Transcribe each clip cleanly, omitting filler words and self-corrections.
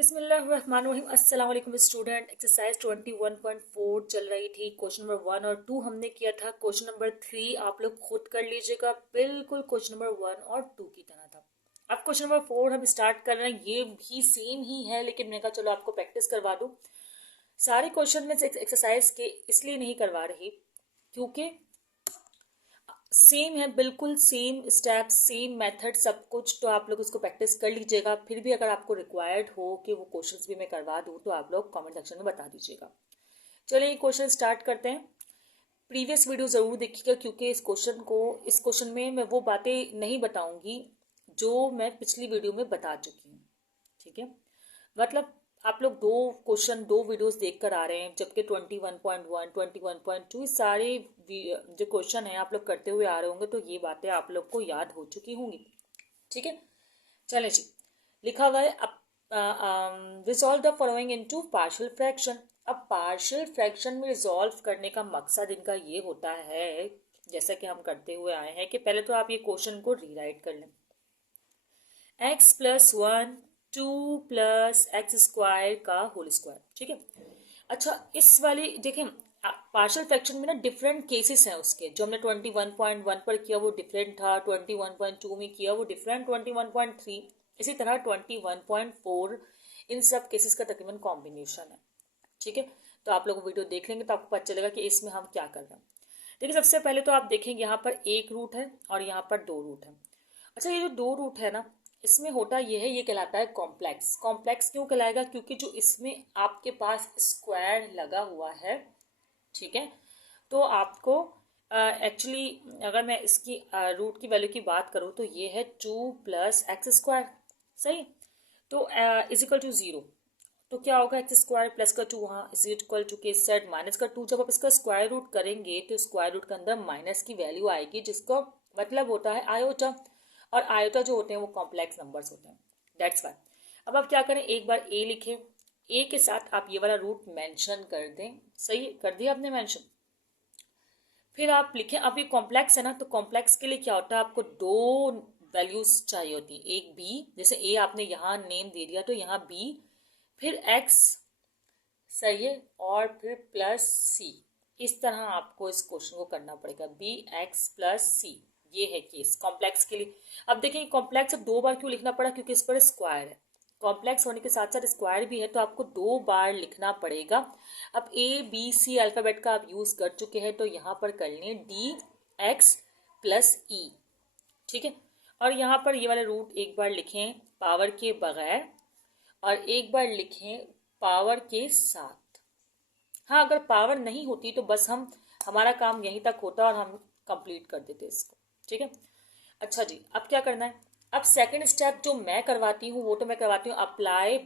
बिस्मिल्लाहिर्रहमानिर्रहीम। अस्सलाम वालेकुम स्टूडेंट। एक्सरसाइज 21.4 चल रही थी। क्वेश्चन नंबर 1 और 2 हमने किया था। क्वेश्चन नंबर 3 आप लोग खुद कर लीजिएगा, बिल्कुल क्वेश्चन नंबर 1 और 2 की तरह था। अब क्वेश्चन नंबर 4 हम स्टार्ट कर रहे हैं। ये भी सेम ही है, लेकिन मैंने कहा चलो आपको प्रैक्टिस करवा दूँ। सारे क्वेश्चन में से एक्सरसाइज के इसलिए नहीं करवा रही क्योंकि सेम है, बिल्कुल सेम स्टेप, सेम मेथड, सब कुछ। तो आप लोग उसको प्रैक्टिस कर लीजिएगा। फिर भी अगर आपको रिक्वायर्ड हो कि वो क्वेश्चंस भी मैं करवा दूँ तो आप लोग कमेंट सेक्शन में बता दीजिएगा। चलिए क्वेश्चन स्टार्ट करते हैं। प्रीवियस वीडियो ज़रूर देखिएगा क्योंकि इस क्वेश्चन में मैं वो बातें नहीं बताऊंगी जो मैं पिछली वीडियो में बता चुकी हूँ। ठीक है, मतलब आप लोग दो वीडियोस देख कर आ रहे हैं, जबकि 21.1 21.2 सारे जो क्वेश्चन है आप लोग करते हुए आ रहे होंगे, तो ये बातें आप लोग को याद हो चुकी होंगी। ठीक है, चलें जी। लिखा हुआ है resolve the following into partial fraction. अब पार्शियल फ्रैक्शन में रिजॉल्व करने का मकसद इनका ये होता है, जैसा कि हम करते हुए आए हैं, कि पहले तो आप ये क्वेश्चन को रीराइट कर लें। X plus 1 2 plus x square का होल स्क्वायर। ठीक है, अच्छा इस वाली देखें, पार्शियल फ्रैक्शन में ना डिफरेंट केसेस हैं उसके। जो हमने 21.1 पर किया वो डिफरेंट था, 21.2 में किया वो डिफरेंट, 21.3, इसी तरह 21.4, इन सब केसेस का तकरीबन कॉम्बिनेशन है। ठीक है, तो आप लोग वीडियो देख लेंगे तो आपको पता चलेगा कि इसमें हम क्या कर रहे हैं। देखिए सबसे पहले तो आप देखेंगे यहाँ पर एक रूट है और यहाँ पर दो रूट है। अच्छा, ये जो दो रूट है ना, इसमें होता ये है, ये कहलाता है कॉम्प्लेक्स। कॉम्प्लेक्स क्यों कहलाएगा? क्योंकि जो इसमें आपके पास स्क्वायर लगा हुआ है, ठीक है, तो आपको एक्चुअली अगर मैं इसकी रूट की वैल्यू की बात करूँ तो ये है 2 प्लस एक्स स्क्वायर। सही, तो इज इक्वल टू 0। तो क्या होगा, एक्स स्क्वायर प्लस का 2 वहाँ इज इक्वल टू के सेट माइनस का 2। जब आप इसका स्क्वायर रूट करेंगे तो स्क्वायर रूट के अंदर माइनस की वैल्यू आएगी, जिसका मतलब होता है आयोटा, और आयोटा जो होते हैं वो कॉम्प्लेक्स नंबर्स होते हैं। That's why. अब आप क्या करें, एक बार ए लिखें, ए के साथ आप ये वाला रूट मेंशन कर दें। सही कर दिया आपने मेंशन। फिर आप लिखें, अब ये कॉम्प्लेक्स है ना, तो कॉम्प्लेक्स के लिए क्या होता है, आपको दो वैल्यूज चाहिए होती है। एक बी, जैसे ए आपने यहाँ नेम दे दिया तो यहाँ बी, फिर एक्स, सही है, और फिर प्लस सी। इस तरह आपको इस क्वेश्चन को करना पड़ेगा, बी एक्स प्लस सी। ये है केस कॉम्प्लेक्स के लिए। अब देखिए कॉम्प्लेक्स दो बार क्यों लिखना पड़ा, क्योंकि इस पर स्क्वायर है। कॉम्प्लेक्स होने के साथ साथ स्क्वायर भी है, तो आपको दो बार लिखना पड़ेगा। अब ए बी सी अल्फाबेट का आप यूज कर चुके हैं, तो यहाँ पर कर लें डी एक्स प्लस ई। ठीक है, और यहाँ पर ये वाले रूट एक बार लिखें पावर के बगैर और एक बार लिखें पावर के साथ। हाँ, अगर पावर नहीं होती तो बस हमारा काम यहीं तक होता और हम कंप्लीट कर देते इसको। ठीक है, अच्छा जी, अब क्या करना है। अब सेकंड स्टेप जो मैं करवाती हूँ वो तो मैं करवाती हूँ अप्लाई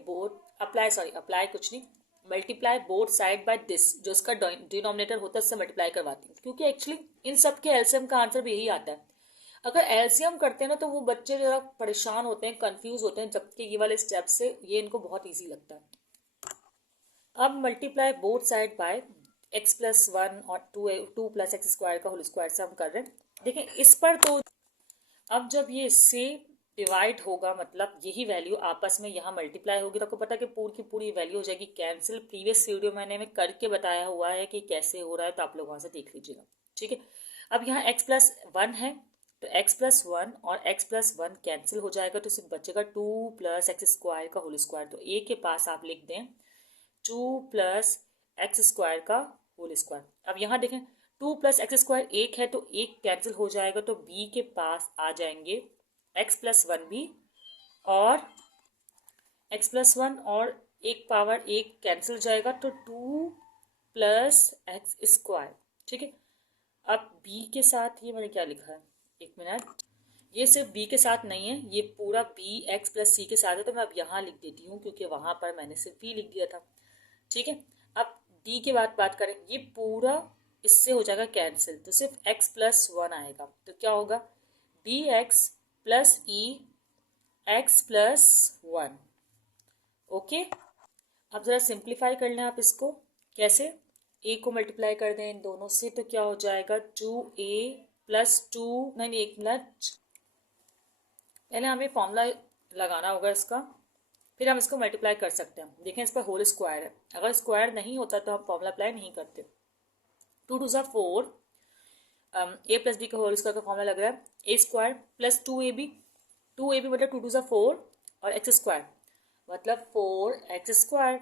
कुछ नहीं, multiply both side by this. जो इसका डिनोमिनेटर होता है उससे मल्टीप्लाई करवाती हूँ, क्योंकि एक्चुअली इन सब के एलसीएम का आंसर भी यही आता है। अगर एलसीएम करते हैं ना तो वो बच्चे जरा परेशान होते हैं, कंफ्यूज होते हैं, जबकि ये वाले स्टेप से ये इनको बहुत ईजी लगता है। अब multiply both side by x plus 1 और 2 प्लस एक्स स्क्वायर का होल स्क्वायर से हम कर रहे हैं। देखें इस पर तो अब जब ये इससे डिवाइड होगा, मतलब यही वैल्यू आपस में यहाँ मल्टीप्लाई होगी, तो आपको पता है कि पूरी की पूरी वैल्यू हो जाएगी कैंसिल। प्रीवियस वीडियो मैंने करके बताया हुआ है कि कैसे हो रहा है, तो आप लोग वहाँ से देख लीजिएगा। ठीक है, अब यहाँ एक्स प्लस 1 है, तो एक्स प्लस 1 और एक्स प्लस 1 कैंसिल हो जाएगा, तो सिर्फ बचेगा 2 प्लस एक्स स्क्वायर का होल स्क्वायर। तो ए के पास आप लिख दें 2 प्लस एक्स स्क्वायर का होल स्क्वायर। अब यहाँ देखें 2 प्लस एक्स स्क्वायर एक है, तो एक कैंसिल हो जाएगा, तो बी के पास आ जाएंगे एक्स प्लस 1 भी और एक्स प्लस 1, और एक पावर एक कैंसिल हो जाएगा, तो 2 प्लस एक्स स्क्वायर। ठीक है, अब बी के साथ ये मैंने क्या लिखा है, एक मिनट, ये सिर्फ बी के साथ नहीं है, ये पूरा बी एक्स प्लस सी के साथ है, तो मैं अब यहाँ लिख देती हूँ क्योंकि वहां पर मैंने सिर्फ बी लिख दिया था। ठीक है, अब डी के बाद बात करें, ये पूरा इससे हो जाएगा कैंसिल, तो सिर्फ एक्स प्लस 1 आएगा, तो क्या होगा डी एक्स प्लस ई एक्स प्लस 1। ओके, अब जरा सिंप्लीफाई कर लें आप इसको। कैसे, ए को मल्टीप्लाई कर दें इन दोनों से, तो क्या हो जाएगा 2a प्लस 2, नहीं एक मिनट, पहले हमें फॉर्मूला लगाना होगा इसका। फिर हम इसको मल्टीप्लाई कर सकते हैं। देखें इस पर होल स्क्वायर है, अगर स्क्वायर नहीं होता तो हम फॉर्मूला अप्लाई नहीं करते। 2 2 4, ए प्लस बी का होल स्क्वायर का फॉर्मूला लग रहा है ए स्क्वायर प्लस 2ab, 2ab मतलब 2 2 4 और एक्स स्क्वायर मतलब 4x स्क्वायर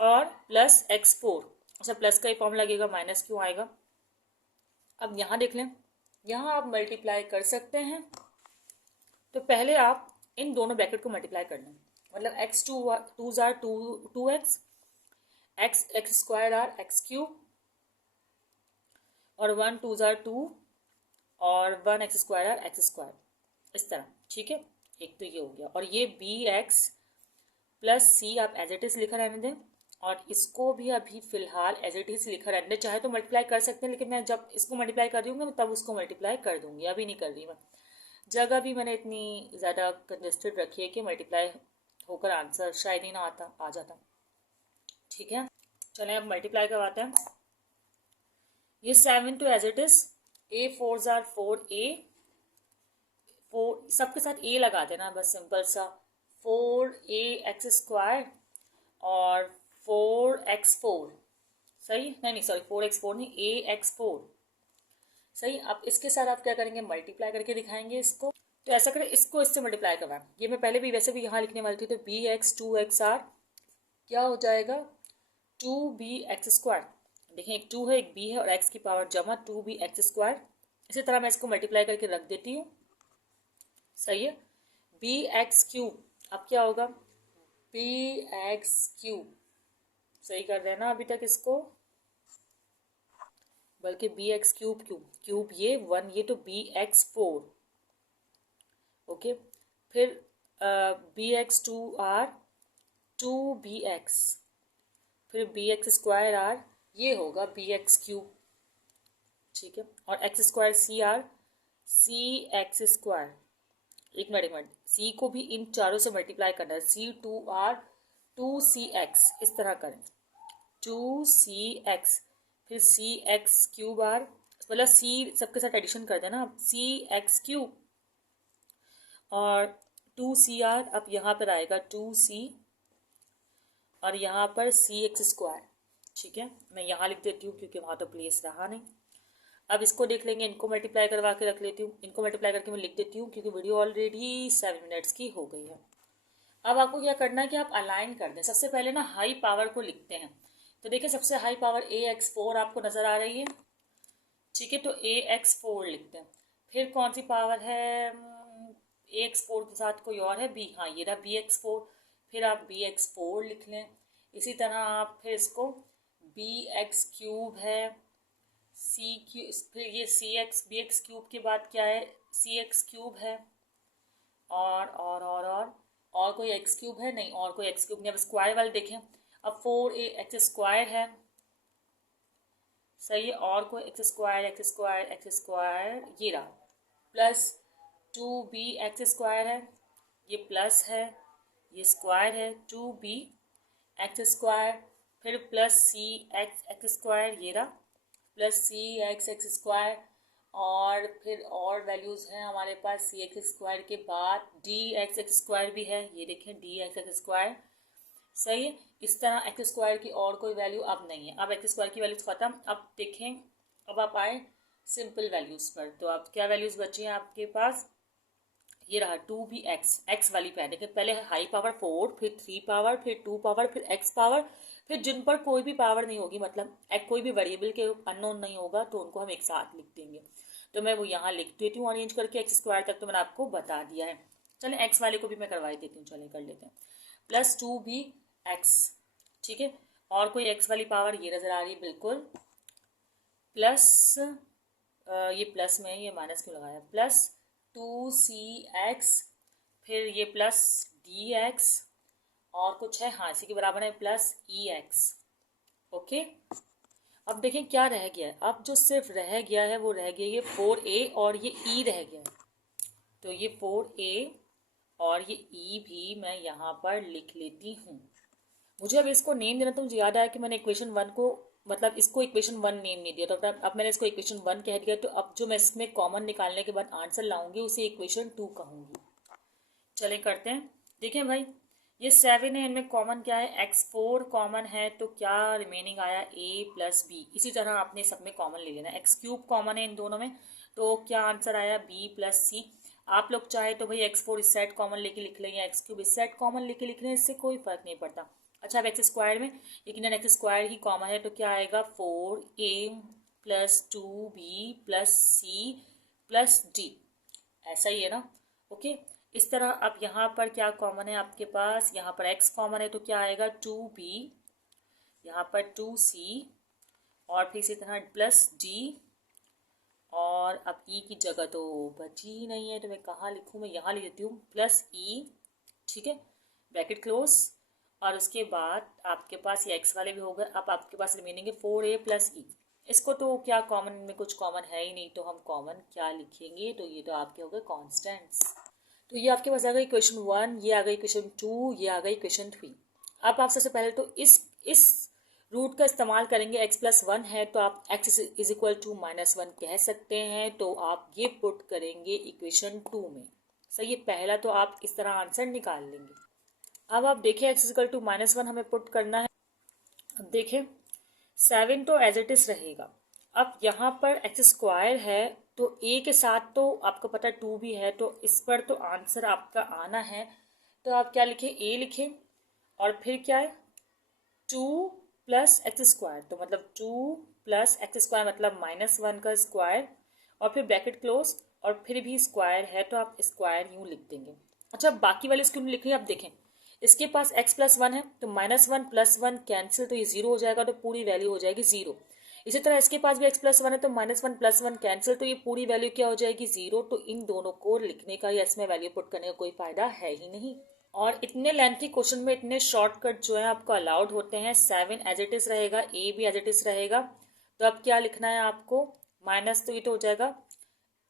और प्लस x4। अच्छा प्लस का ही फॉर्म लगेगा, माइनस क्यों आएगा। अब यहाँ देख लें, यहाँ आप मल्टीप्लाई कर सकते हैं। तो पहले आप इन दोनों ब्रैकेट को मल्टीप्लाई कर लें, मतलब x टू जार two x, x square or x cube और 1 2 जार 2 और 1 x square or x square, इस तरह। ठीक है, एक तो ये हो गया। और ये बी एक्स प्लस सी आप एज इट इज लिखा रहने दें, और इसको भी अभी फिलहाल एज इट इज लिखा रहने दें। चाहे तो मल्टीप्लाई कर सकते हैं, लेकिन मैं जब इसको मल्टीप्लाई कर रही हूँ मैं तब उसको मल्टीप्लाई कर दूंगी, अभी नहीं कर रही मैं। जगह भी मैंने इतनी ज़्यादा कंजेस्टेड रखी है कि मल्टीप्लाई होकर आंसर शायद ही ना आ जाता। ठीक है, चलें अब मल्टीप्लाई करवाते हैं। ये 7 तो एज इट इज, ए 4 जार 4a, 4 सबके साथ ए लगा देना बस, सिंपल सा। 4a एक्स स्क्वायर और 4x4, सही नहीं सॉरी 4x4 नहीं, ax4, सही। अब इसके साथ आप क्या करेंगे, मल्टीप्लाई करके दिखाएंगे इसको। तो ऐसा करें, इसको इससे मल्टीप्लाई करवाएं। ये मैं पहले भी वैसे भी यहाँ लिखने वाली थी, तो bx 2xr क्या हो जाएगा 2bx स्क्वायर। देखें एक 2 है एक b है और x की पावर जमा 2bx स्क्वायर। इसी तरह मैं इसको मल्टीप्लाई करके रख देती हूँ, सही है। bx क्यूब अब क्या होगा bx क्यूब, सही कर रहे हैं ना अभी तक इसको, बल्कि bx क्यूब क्यूब ये 1, ये तो bx4, ओके। फिर bx2r 2bx, फिर bx स्क्वायर r ये होगा bx क्यूब, ठीक है। और x square C or C x square, एक मिनट सी को भी इन चारों से मल्टीप्लाई करना है, c2r 2cx, इस तरह करें 2cx, फिर सी एक्स क्यूब आर, मतलब सी सबके साथ एडिशन कर देना, सी एक्स क्यूब और 2cr, अब यहाँ पर आएगा 2c और यहाँ पर सी एक्स स्क्वायर, ठीक है। मैं यहाँ लिख देती हूँ क्योंकि वहाँ तो प्लेस रहा नहीं। अब इसको देख लेंगे, इनको मल्टीप्लाई करवा के रख लेती हूँ, इनको मल्टीप्लाई करके मैं लिख देती हूँ क्योंकि वीडियो ऑलरेडी 7 मिनट्स की हो गई है। अब आपको क्या करना है कि आप अलाइन कर दें। सबसे पहले ना हाई पावर को लिखते हैं, तो देखिए सबसे हाई पावर ax4 आपको नज़र आ रही है, ठीक है। तो ax4 लिखते हैं। फिर कौन सी पावर है, ax4 के साथ कोई और है b, हाँ ये रहा bx4, फिर आप bx4 लिख लें। इसी तरह आप फिर इसको bx क्यूब है, सी क्यू, फिर ये सी एक्स, बी एक्स क्यूब के बाद क्या है सी एक्स क्यूब है, और कोई एक्स क्यूब है नहीं, और कोई एक्स क्यूब नहीं। अब स्क्वायर वाले देखें, अब 4a एक्स स्क्वायर है, सही है, और कोई एक्स स्क्वायर ये रहा, प्लस 2b एक्स स्क्वायर है, ये प्लस है, ये स्क्वायर है 2b एक्स स्क्वायर, फिर प्लस सी एक्स स्क्वायर ये रहा, प्लस सी एक्स स्क्वायर, और फिर और वैल्यूज़ हैं हमारे पास सी एक्स स्क्वायर के बाद डी एक्स स्क्वायर भी है, ये देखें डी एक्स स्क्वायर, सही है। इस तरह एक्स स्क्वायर की और कोई वैल्यू अब नहीं है, अब एक्स स्क्वायर की वैल्यूज खत्म। अब देखें, अब आप आए सिंपल वैल्यूज़ पर, तो अब क्या वैल्यूज़ बची हैं आपके पास, ये रहा 2bx, एक्स वाली पे देखें, पहले हाई पावर 4, फिर 3 पावर, फिर 2 पावर, फिर x पावर, फिर जिन पर कोई भी पावर नहीं होगी, मतलब कोई भी वेरिएबल के अननोन नहीं होगा, तो उनको हम एक साथ लिख देंगे। तो मैं वो यहाँ लिख देती हूँ अरेंज करके, एक्स स्क्वायर तक तो मैंने आपको बता दिया है। चलें एक्स वाले को भी मैं करवा देती हूँ, चलें कर लेते हैं। प्लस 2bx, ठीक है, और कोई एक्स वाली पावर ये नज़र आ रही है बिल्कुल, प्लस ये प्लस में ये माइनस क्यों लगाया, प्लस 2cx, फिर ये प्लस dx, और कुछ है हाँ इसी के बराबर है प्लस ex, ओके। अब देखें क्या रह गया है, अब जो सिर्फ रह गया है वो रह गया ये 4a और ये e रह गया है, तो ये 4a और ये e भी मैं यहाँ पर लिख लेती हूँ। मुझे अब इसको नेम देना, तो मुझे याद आया कि मैंने इक्वेशन 1 को, मतलब इसको इक्वेशन 1 नेम नहीं दिया, तो अब मैंने इसको इक्वेशन 1 कह दिया, तो अब जो मैं इसमें कॉमन निकालने के बाद आंसर लाऊंगी उसे इक्वेशन 2 कहूँगी। चलें करते हैं, देखें भाई ये 7 है, इनमें कॉमन क्या है, x4 कॉमन है, तो क्या रिमेनिंग आया a प्लस बी। इसी तरह आपने सब में कॉमन ले लेना। x क्यूब कॉमन है इन दोनों में, तो क्या आंसर आया b प्लस सी। आप लोग चाहे तो भाई x4 इस साइड कॉमन लेके लिख लें या x क्यूब इस साइड कॉमन लेके लिख लें, इससे कोई फर्क नहीं पड़ता। अच्छा, अब एक्स स्क्वायर में यकीनन एक्स स्क्वायर ही कॉमन है, तो क्या आएगा 4a plus 2b plus C plus D, ऐसा ही है ना। ओके, इस तरह अब यहाँ पर क्या कॉमन है आपके पास, यहाँ पर x कॉमन है, तो क्या आएगा 2b, यहाँ पर 2c और फिर इसी तरह प्लस d, और अब e की जगह तो बची ही नहीं है, तो मैं कहाँ लिखूँ, मैं यहाँ लिख देती हूँ प्लस e, ठीक है, ब्रैकेट क्लोज। और उसके बाद आपके पास ये x वाले भी हो गए। अब आपके पास रिमेनिंग है 4a प्लस ई। इसको तो क्या कॉमन में कुछ कॉमन है ही नहीं, तो हम कॉमन क्या लिखेंगे, तो ये तो आपके हो गए कॉन्स्टेंट्स। तो ये आपके पास आ गई क्वेश्चन 1, ये आ गई क्वेश्चन 2, ये आ गई क्वेश्चन 3। अब आप सबसे पहले तो इस रूट का इस्तेमाल करेंगे। x प्लस 1 है तो आप x इज इक्वल टू -1 कह सकते हैं, तो आप ये पुट करेंगे इक्वेशन 2 में। सही है, पहला तो आप इस तरह आंसर निकाल लेंगे। अब आप देखिए x इज इक्वल टू -1 हमें पुट करना है। अब देखें 7 तो एज इट इज रहेगा। अब यहाँ पर एक्स स्क्वायर है, तो a के साथ तो आपको पता है 2 भी है, तो इस पर तो आंसर आपका आना है। तो आप क्या लिखें, a लिखें और फिर क्या है 2 प्लस एक्स स्क्वायर, तो मतलब 2 प्लस एक्स स्क्वायर मतलब -1 का स्क्वायर, और फिर ब्रैकेट क्लोज, और फिर भी स्क्वायर है तो आप स्क्वायर यूँ लिख देंगे। अच्छा, बाकी वाले इसको लिख रही है। आप देखें इसके पास x प्लस 1 है, तो -1 प्लस 1 कैंसिल, तो ये 0 हो जाएगा, तो पूरी वैल्यू हो जाएगी 0। इसी तरह इसके पास भी x प्लस 1 है, तो -1 प्लस 1 कैंसिल, तो ये पूरी वैल्यू क्या हो जाएगी 0। तो इन दोनों को लिखने का या इसमें वैल्यू पुट करने का कोई फायदा है ही नहीं। और इतने लेंथी क्वेश्चन में इतने शॉर्टकट जो है आपको अलाउड होते हैं। 7 एज इट इज रहेगा, a भी एज इट इज रहेगा, तो अब क्या लिखना है आपको, माइनस, तो ये तो हो जाएगा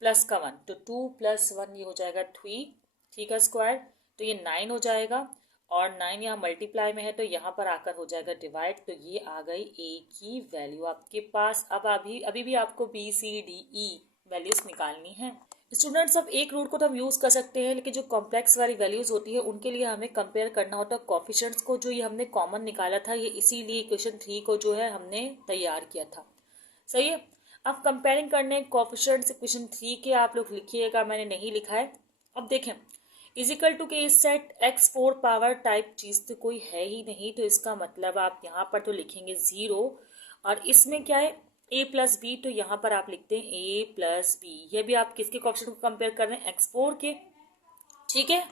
प्लस का 1, तो 2 प्लस 1 ये हो जाएगा 3, ठीक है स्क्वायर, तो ये 9 हो जाएगा, और 9 यहाँ मल्टीप्लाई में है तो यहाँ पर आकर हो जाएगा डिवाइड, तो ये आ गई a की वैल्यू आपके पास। अब अभी भी आपको b c d e values निकालनी है। स्टूडेंट्स, अब एक रूट को तो हम यूज़ कर सकते हैं, लेकिन जो कॉम्प्लेक्स वाली वैल्यूज़ होती है उनके लिए हमें कंपेयर करना होता है कोफिशिएंट्स को। जो ये हमने कॉमन निकाला था, ये इसीलिए इक्वेशन 3 को जो है हमने तैयार किया था। सही है, अब कंपेयरिंग करने कोफिशिएंट्स इक्वेशन 3 के आप लोग लिखिएगा, मैंने नहीं लिखा है। अब देखें इजिकल टू के इस सेट x4 पावर टाइप चीज़ तो कोई है ही नहीं, तो इसका मतलब आप यहाँ पर तो लिखेंगे 0, और इसमें क्या है a प्लस बी, तो यहाँ पर आप लिखते हैं a प्लस बी। ये भी आप किसके कोएफिशिएंट को कंपेयर कर रहे हैं, x4 के, ठीक है।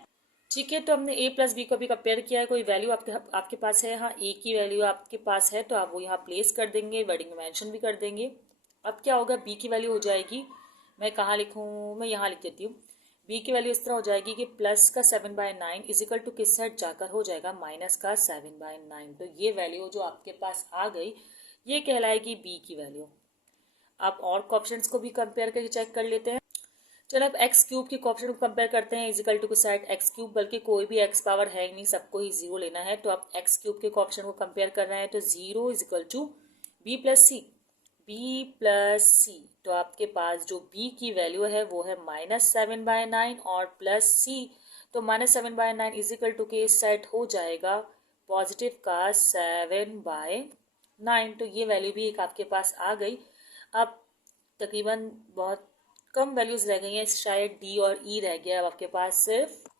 ठीक है, तो हमने a प्लस बी को भी कंपेयर किया है। कोई वैल्यू आपके पास है, हाँ a की वैल्यू आपके पास है, तो आप वो यहाँ प्लेस कर देंगे, वर्डिंग में मेंशन भी कर देंगे। अब क्या होगा, b की वैल्यू हो जाएगी, मैं कहाँ लिखूँ, मैं यहाँ लिख देती हूँ। b की वैल्यू इस तरह हो जाएगी कि प्लस का 7/9 इजिकल टू किस साइड जाकर हो जाएगा माइनस का 7/9। तो ये वैल्यू जो आपके पास आ गई ये कहलाएगी b की वैल्यू। अब और कोएफिशिएंट्स को भी कंपेयर करके चेक कर लेते हैं। चलो अब एक्स क्यूब के कोएफिशिएंट को कंपेयर करते हैं। इजिकल टू के साइड एक्स क्यूब, बल्कि कोई भी एक्स पावर है नहीं, सबको ही 0 लेना है। तो आप एक्स क्यूब के कोएफिशिएंट को कंपेयर कर रहे हैं, तो 0 equal to b plus c, b plus c, तो आपके पास जो b की वैल्यू है वो है -7/9 और प्लस c, तो -7/9 इजिकल टू के इस साइड हो जाएगा पॉजिटिव का 7/9। तो ये वैल्यू भी एक आपके पास आ गई। अब तकरीबन बहुत कम वैल्यूज रह गई हैं, शायद d और e रह गया अब आपके पास सिर्फ।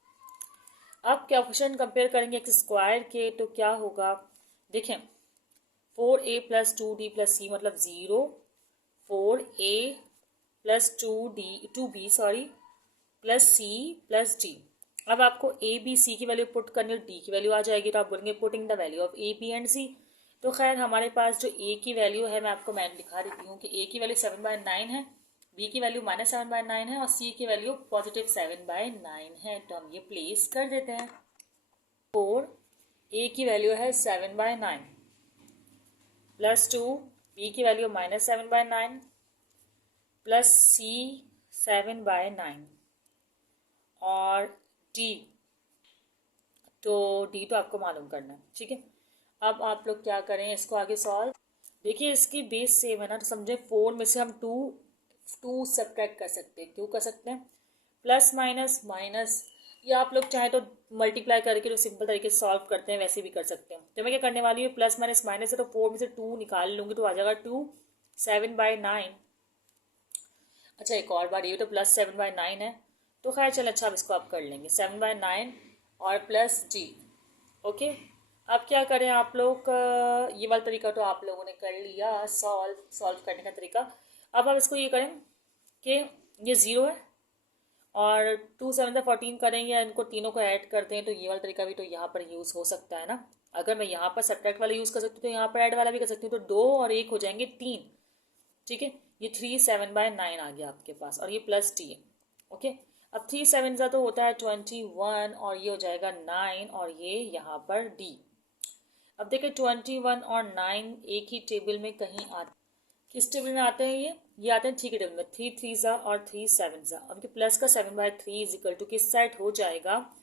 अब कोएफिशिएंट कंपेयर करेंगे एक्स स्क्वायर के, तो क्या होगा, देखें 4a plus 2d plus c मतलब 0, 4a plus 2b plus c plus d। अब आपको a b c की वैल्यू पुट करनी है, d की वैल्यू आ जाएगी, तो आप बोलेंगे putting the value of a b and c। तो खैर हमारे पास जो a की वैल्यू है, मैं दिखा देती हूँ कि a की वैल्यू 7/9 है, b की वैल्यू -7/9 है, और c की वैल्यू पॉजिटिव 7/9 है। तो हम ये प्लेस कर देते हैं। 4 a की वैल्यू है 7/9 प्लस 2 b की वैल्यू -7/9 प्लस c 7/9 और d, तो d तो आपको मालूम करना है, ठीक है। अब आप लोग क्या करें, इसको आगे सॉल्व। देखिए इसकी बेस सेम है ना, तो समझे 4 में से हम 2 सब्ट्रैक्ट कर सकते हैं। क्यों कर सकते हैं, प्लस माइनस माइनस, या आप लोग चाहे तो मल्टीप्लाई करके जो सिंपल तरीके से सॉल्व करते हैं वैसे भी कर सकते हैं। तो मैं क्या करने वाली हूँ, प्लस माइनस माइनस है तो 4 में से 2 निकाल लूँगी तो आ जाएगा 2, 7/9। अच्छा एक और बार, ये तो +7/9 है तो खैर चल अच्छा अब इसको आप कर लेंगे 7/9 और प्लस जी। ओके, अब क्या करें आप लोग, ये वाला तरीका तो आप लोगों ने कर लिया सॉल्व करने का तरीका। अब हम इसको ये करें कि ये 0 है और 2 7 14 करेंगे या इनको तीनों को ऐड करते हैं तो ये वाला तरीका भी तो यहाँ पर यूज़ हो सकता है ना। अगर मैं यहाँ पर सब्ट्रैक्ट वाला यूज़ कर सकती हूँ तो यहाँ पर ऐड वाला भी कर सकती हूँ, तो 2 और 1 हो जाएंगे 3। ठीक है, ये 3 7/9 आ गया आपके पास और ये प्लस टी है। ओके, अब 3 7 का तो होता है 21 और ये हो जाएगा 9 और ये यहाँ पर डी। अब देखिए 21 और 9 एक ही टेबल में कहीं आते, किस टेबल में आते हैं ये आते हैं ठीक है टेबल में, 3 3 और 3 7 अब ये प्लस का 7/3 इज इक्वल टू किस साइड हो जाएगा,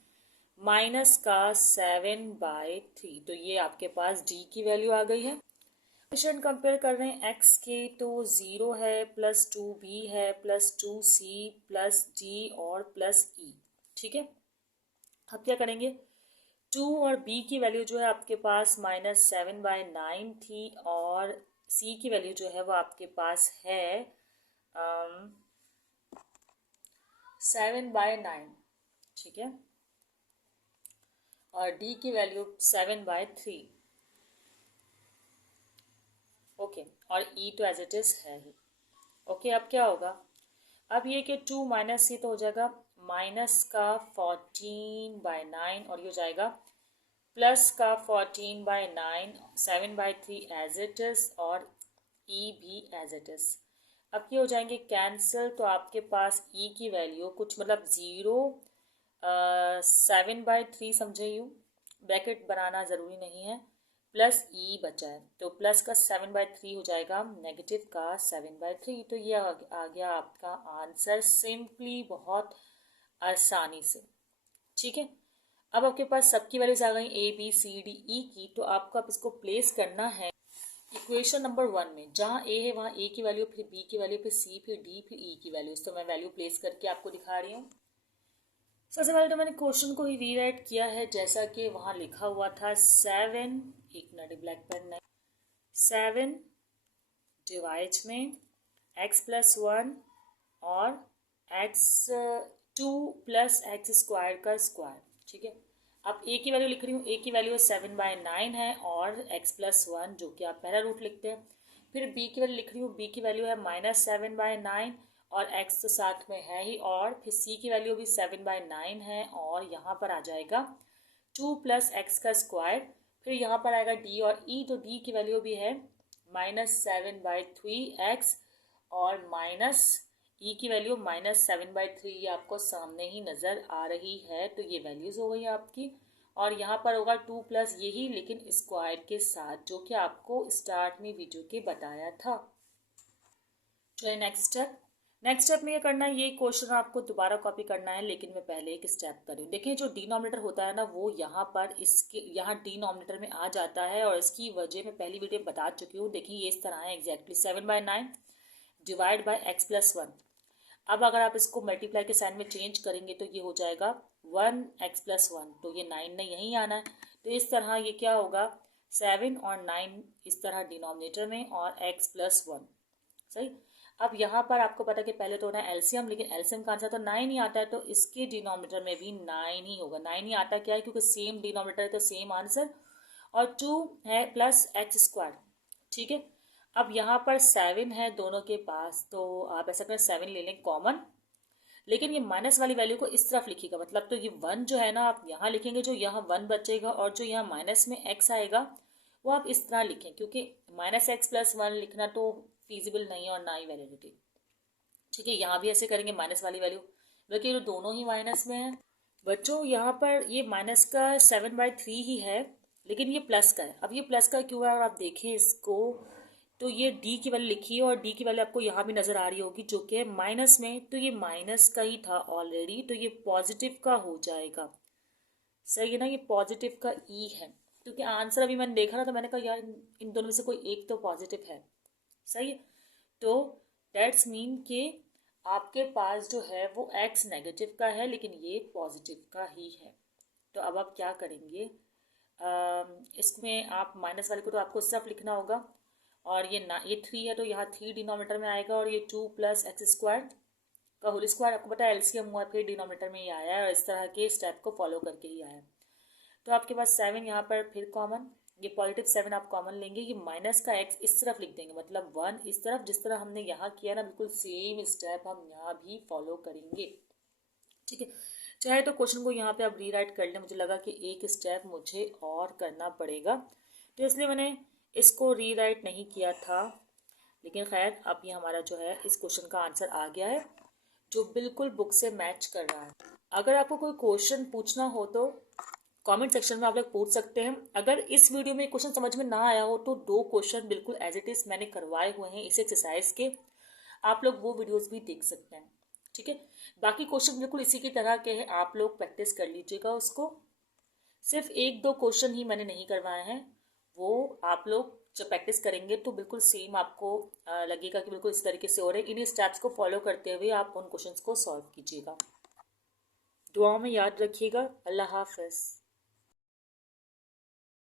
माइनस का 7/3। तो ये आपके पास डी की वैल्यू आ गई है। क्वेश्चन कंपेयर कर रहे हैं एक्स के, तो 0 है +2b है +2c प्लस डी और प्लस ई। ठीक है, अब क्या करेंगे, 2 और b की वैल्यू जो है आपके पास -7/9 थी और c की वैल्यू जो है वो आपके पास है 7/9। ठीक है, और d की वैल्यू 7/3। ओके, और e तो एज इट इज है ही। ओके, अब क्या होगा, अब ये कि 2 माइनस c तो हो जाएगा माइनस का 14/9 और ये हो जाएगा प्लस का 14/9, 7/3 एज इट इज और e भी एज इट इज। अब ये हो जाएंगे कैंसिल, तो आपके पास e की वैल्यू कुछ मतलब 0 7/3 समझे, यूँ ब्रैकेट बनाना ज़रूरी नहीं है, प्लस ई बचा है तो प्लस का 7/3 हो जाएगा नेगेटिव का 7/3। तो ये आ गया आपका आंसर सिंपली, बहुत आसानी से। ठीक है, अब आपके पास सबकी वैल्यूज आ गई A B C D E की, तो आपको अब इसको प्लेस करना है इक्वेशन नंबर 1 में। जहाँ ए है वहाँ ए की वैल्यू, फिर बी की वैल्यू, फिर सी, फिर डी, फिर ई की वैल्यूज। तो मैं वैल्यू प्लेस करके आपको दिखा रही हूँ। सबसे पहले तो मैंने क्वेश्चन को ही रीराइट किया है जैसा कि वहाँ लिखा हुआ था 7, एक मिनट ब्लैक पेन नहीं, 7 डिवाइड में x+1 और x2 प्लस x² का स्क्वायर। ठीक है, अब a की वैल्यू लिख रही हूँ, a की वैल्यू 7/9 है और x+1 जो कि आप पहला रूट लिखते हैं। फिर b की वैल्यू लिख रही हूँ, b की वैल्यू है -7/9 और x तो साथ में है ही, और फिर c की वैल्यू भी 7/9 है और यहाँ पर आ जाएगा 2 + x का स्क्वायर। फिर यहाँ पर आएगा d और e, तो d की वैल्यू भी है -7/3x और माइनस ई की वैल्यू -7/3, ये आपको सामने ही नज़र आ रही है। तो ये वैल्यूज़ हो गई आपकी, और यहाँ पर होगा 2 प्लस यही लेकिन स्क्वायर के साथ, जो कि आपको स्टार्ट में वीडियो के बताया था। चलिए नेक्स्ट स्टेप में ये करना है, ये क्वेश्चन आपको दोबारा कॉपी करना है, लेकिन मैं पहले एक स्टेप करूँ। देखिए जो डिनोमिनेटर होता है ना वो यहाँ पर इसके यहाँ डिनोमिनेटर में आ जाता है, और इसकी वजह मैं पहली वीडियो में बता चुकी हूँ। देखिए ये इस तरह है एग्जैक्टली 7/9 डिवाइड बाई x+1। अब अगर आप इसको मल्टीप्लाई के साइन में चेंज करेंगे तो ये हो जाएगा 1x+1, तो ये 9 ने यहीं आना है। तो इस तरह ये क्या होगा, 7 और 9 इस तरह डिनोमिनेटर में और x+1। सही, अब यहाँ पर आपको पता है कि पहले तो होना है एलसीएम, लेकिन एलसीएम का आंसर तो 9 ही आता है, तो इसके डिनोमिनेटर में भी 9 ही होगा। 9 ही आता क्या है, क्योंकि सेम डिनोमिनेटर है तो सेम आंसर, और 2 है प्लस x²। ठीक है, अब यहाँ पर 7 है दोनों के पास, तो आप ऐसा करें 7 ले लें कॉमन, लेकिन ये माइनस वाली वैल्यू को इस तरफ लिखिएगा। मतलब तो ये 1 जो है ना आप यहाँ लिखेंगे, जो यहाँ 1 बचेगा, और जो यहाँ माइनस में x आएगा वो आप इस तरह लिखें, क्योंकि -x+1 लिखना तो फीजिबल नहीं है और ना ही वैलिडिटी। ठीक है, यहाँ भी ऐसे करेंगे माइनस वाली वैल्यू, बल्कि ये दोनों ही माइनस में है बच्चों। यहाँ पर ये माइनस का 7/3 ही है, लेकिन ये प्लस का है। अब ये प्लस का क्यों है, और आप देखें इसको, तो ये डी की वैल्यू लिखी है और डी की वैल्यू आपको यहाँ भी नजर आ रही होगी, जो कि है माइनस में, तो ये माइनस का ही था ऑलरेडी, तो ये पॉजिटिव का हो जाएगा। सही है ना, ये पॉजिटिव का ई है, क्योंकि आंसर अभी मैंने देखा ना तो मैंने कहा यार इन दोनों में से कोई एक तो पॉजिटिव है। सही है, तो दैट्स मीन कि आपके पास जो है वो x नेगेटिव का है लेकिन ये पॉजिटिव का ही है। तो अब आप क्या करेंगे, इसमें आप माइनस वाले को तो आपको सिर्फ लिखना होगा, और ये 3 है तो यहाँ 3 डिनोमिनेटर में आएगा, और ये 2 प्लस एक्स स्क्वायर का होल स्क्वायर, आपको पता है एलसीएम हुआ फिर डिनोमिनेटर में ही आया है, और इस तरह के स्टेप को फॉलो करके ही आया है। तो आपके पास 7 यहाँ पर फिर कॉमन, ये पॉजिटिव 7 आप कॉमन लेंगे, ये माइनस का x इस तरफ लिख देंगे, मतलब 1 इस तरफ, जिस तरह हमने यहाँ किया ना बिल्कुल सेम स्टेप हम यहाँ भी फॉलो करेंगे। ठीक है, चाहे तो क्वेश्चन को यहाँ पे आप रीराइट कर लें, मुझे लगा कि एक स्टेप मुझे और करना पड़ेगा तो इसलिए मैंने इसको रीराइट नहीं किया था, लेकिन खैर अब ये हमारा जो है इस क्वेश्चन का आंसर आ गया है जो बिल्कुल बुक से मैच कर रहा है। अगर आपको कोई क्वेश्चन पूछना हो तो कमेंट सेक्शन में आप लोग पूछ सकते हैं। अगर इस वीडियो में क्वेश्चन समझ में ना आया हो तो 2 क्वेश्चन बिल्कुल एज इट इज मैंने करवाए हुए हैं इस एक्सरसाइज के, आप लोग वो वीडियोस भी देख सकते हैं। ठीक है, बाकी क्वेश्चन बिल्कुल इसी की तरह के हैं, आप लोग प्रैक्टिस कर लीजिएगा उसको। सिर्फ 1-2 क्वेश्चन ही मैंने नहीं करवाए हैं, वो आप लोग जब प्रैक्टिस करेंगे तो बिल्कुल सेम आपको लगेगा कि बिल्कुल इस तरीके से हो रहे। इन्हीं स्टेप्स को फॉलो करते हुए आप उन क्वेश्चंस को सॉल्व कीजिएगा। दुआ में याद रखिएगा। अल्लाह हाफिज़।